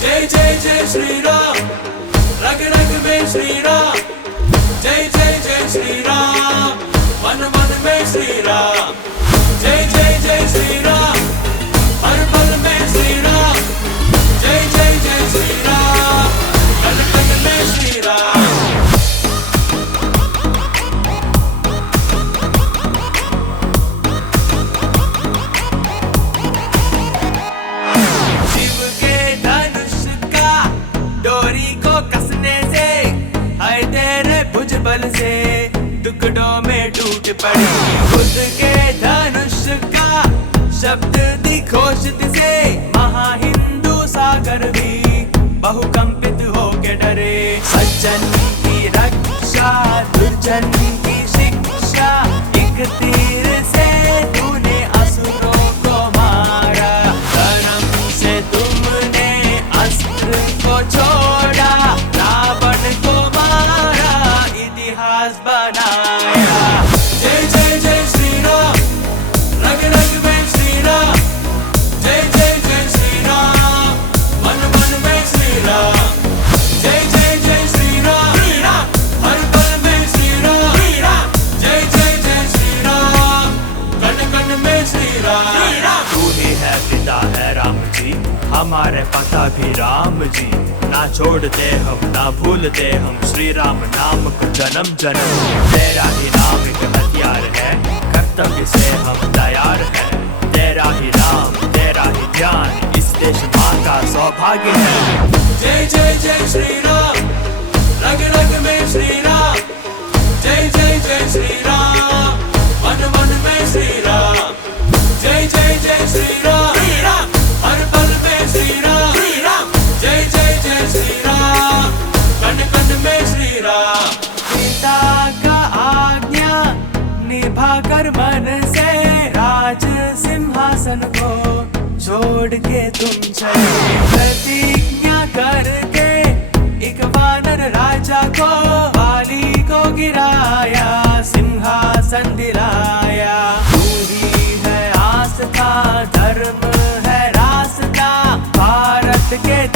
जय जय जय श्री राम, रग रग में श्री राम। जय जय जय श्री राम, मन मन में श्री राम। जय जय जय श्री राम, हर पल में श्री राम। जय जय जय श्री राम, कण कण में श्री राम। शिव के धनुष का डोरी को कसने से, हाय तेरे भुजबल से टुकड़ों में टूट पड़ी। खुद के धनुष का शब्द दिघोषित से, महाहिंदू सागर भी बहुकंपित होके डरे। सज्जन की रक्षा, दुर्जन की शिक्षा, एक तीर से तूने असुरों को मारा। धर्म से तुमने अस्त्र को छोड़ा, रावण को मारा, इतिहास बनाया। जय जय जय श्री राम, रग रग में श्री राम। जय जय जय श्री राम, मन मन में श्री राम। जय जय जय श्री राम, हर पल में श्री राम। जय जय जय श्री राम, कण कण में श्री राम। तू ही है पिता है राम जी, हमारे पिता भी राम जी। ना छोड़ते हम ना भूलते हम श्री राम नाम को जन्म जन्म। तेरा ही नाम एक हथियार है, कर्तव्य से हम तैयार हैं। तेरा ही नाम तेरा ही ज्ञान, इस देश माँ का सौभाग्य है। जय जय जय श्री राम, रग रग में श्री राम। जय जय जय श्री राम, मन मन में श्री राम। जय जय जय श्री राम, हर पल में श्री राम। जय जय जय श्री राम, कण कण में श्री राम। पिता का आज्ञा निभा कर मन से, राज सिंहासन को छोड़ के तुम चले। प्रतिज्ञा करके एक वानर राजा को, वाली को गिराया, सिंहासन दिलाया। तू ही है आस्था, धर्म है रास्ता, भारत के